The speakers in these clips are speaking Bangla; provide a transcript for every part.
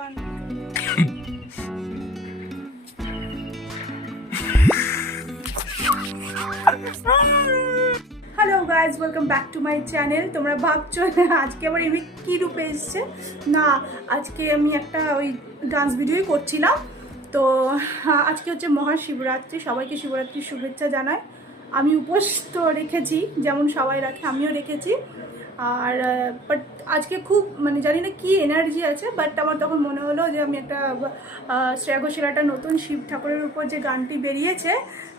One. Hello guys, welcome back to my channel. তোমরা ভাবছো আজকে আবার এমনি কী রূপে এসছে? না, আজকে আমি একটা ওই ডান্স ভিডিওই করছিলাম। তো আজকে হচ্ছে মহাশিবরাত্রি, সবাইকে শিবরাত্রির শুভেচ্ছা জানাই। আমি উপোস তো রেখেছি, যেমন সবাই রাখে আমিও রেখেছি। আর বাট আজকে খুব মানে জানি না কি এনার্জি আছে, বাট আমার তখন মনে হলো যে আমি একটা শ্রেয়া ঘোষের একটা নতুন শিব ঠাকুরের উপর যে গানটি বেরিয়েছে,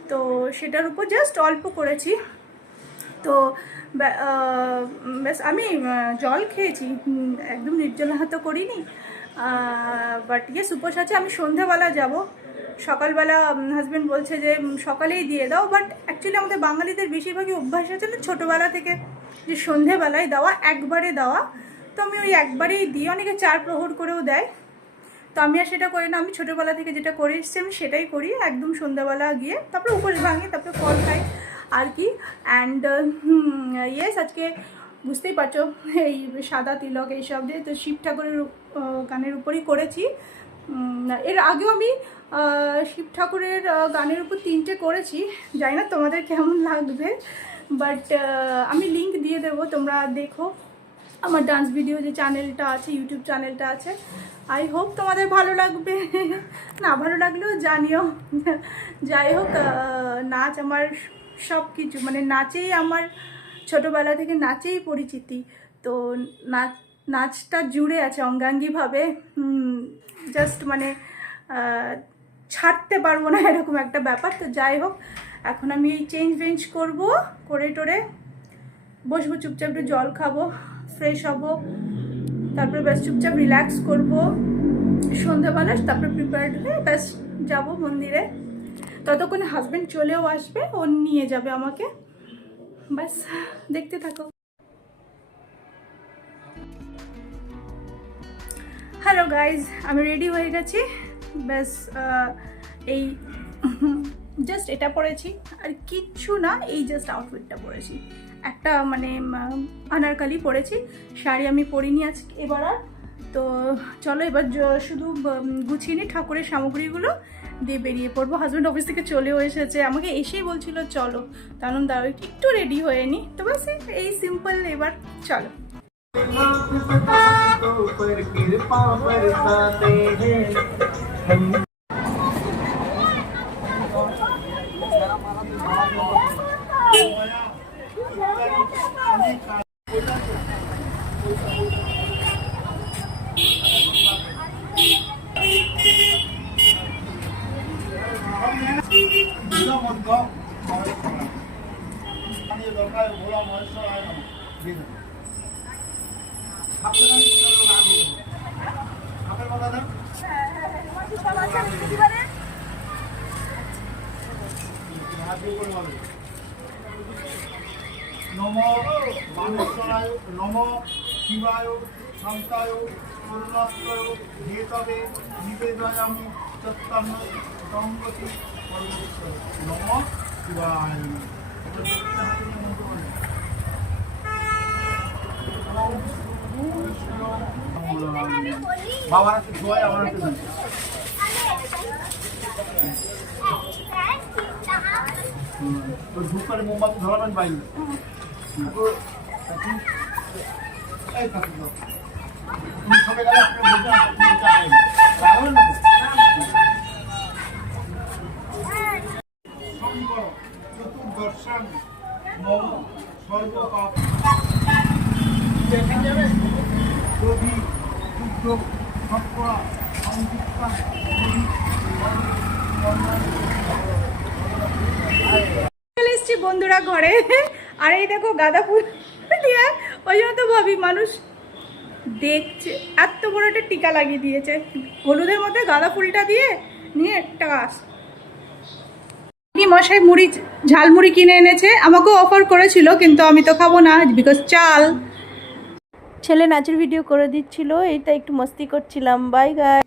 তো সেটার উপর জাস্ট অল্প করেছি। তো ব্যাস আমি জল খেয়েছি, একদম নির্জলা তো করিনি। বাট ইয়েস, উপোস আছে। আমি সন্ধ্যেবেলা যাব, সকালবেলা হাজব্যান্ড বলছে যে সকালেই দিয়ে দাও, বাট অ্যাকচুয়ালি আমাদের বাঙালিদের বেশিরভাগই অভ্যাস আছে না ছোটোবেলা থেকে যে সন্ধ্যেবেলায় দেওয়া, একবারে দেওয়া। তো আমি ওই একবারেই দিই, অনেকে 4 প্রহর করেও দেয়, তো আমি আর সেটা করি না। আমি ছোটোবেলা থেকে যেটা করে এসেছি আমি সেটাই করি, একদম সন্ধ্যাবেলা গিয়ে তারপরে উপোস ভাঙি, তারপরে ফল খাই আর কি। অ্যান্ড ইয়েস, আজকে বুঝতেই পারছো এই সাদা তিলক এইসব দিয়ে তো শিব ঠাকুরের গানের উপরই করেছি। এর আগেও আমি শিব ঠাকুরের গানের উপর 3টে করেছি, জানি না তোমাদের কেমন লাগবে, বাট আমি লিঙ্ক দিয়ে দেবো, তোমরা দেখো। আমার ডান্স ভিডিও যে চ্যানেলটা আছে, ইউটিউব চ্যানেলটা আছে, আই হোপ তোমাদের ভালো লাগবে। না ভালো লাগলেও জানিও। যাই হোক, নাচ আমার সব কিছু, মানে নাচেই আমার ছোটোবেলা থেকে নাচেই পরিচিতি। তো নাচটা জুড়ে আছে অঙ্গাঙ্গিভাবে, জাস্ট মানে ছাড়তে পারবো না এরকম একটা ব্যাপার। তো যাই হোক, এখন আমি চেঞ্জ করবো, করে টোরে বসবো, চুপচাপ একটু জল খাবো, ফ্রেশ হব, তারপরে ব্যাস চুপচাপ রিল্যাক্স করবো সন্ধ্যাবেলা, তারপরে প্রিপেয়ার্ড হয়ে ব্যাস যাবো মন্দিরে। ততক্ষণে হাজব্যান্ড চলেও আসবে, ও নিয়ে যাবে আমাকে। ব্যাস দেখতে থাকো। হ্যালো গাইজ, আমি রেডি হয়ে গেছি। ব্যাস এই জাস্ট এটা পরেছি আর কিচ্ছু না, এই জাস্ট আউটফিটটা পরেছি, একটা মানে আনারকালি পরেছি, শাড়ি আমি পরিনি আজকে এবার আর। তো চলো এবার শুধু গুছিয়ে নিই ঠাকুরের সামগ্রীগুলো, দিয়ে বেরিয়ে পড়বো। হাজব্যান্ড অফিস থেকে চলেও এসেছে, আমাকে এসেই বলছিল চলো, কারণ দাঁড়ো একটু রেডি হয়ে নি। তো ব্যাস এই সিম্পল, এবার চলো। নম মানেশ্বরায় নম শিবায় শান্তায় করুণাত্রয় হেতবে নিবেদয়ামি চত্তান্ন সংগতি নম শিবায়। বাবার হাতে ধোয়, আমার হাতে ধূপ করে মোমবাতি ধরাবেন বাইরে। চতুর্দর্শন মম সর্বপাপ রবি যুদ্ধ শর্করা সংযুক্তা এসছি বন্ধুরা ঘরে, আর এই দেখো গাঁদা ফুল দিয়ে, ওই জন্য তো ভাবি মানুষ দেখছে, এত বড় একটা টিকা লাগিয়ে দিয়েছে হলুদের মধ্যে গাঁদা ফুলটা দিয়ে নিয়ে একটা গাছ। মশাই মুড়ি, ঝালমুড়ি কিনে এনেছে, আমাকেও অফার করেছিল, কিন্তু আমি তো খাবো না বিকজ চাল। ছেলে নাচের ভিডিও করে দিচ্ছিল, এইটা একটু মস্তি করছিলাম। বাই গাই।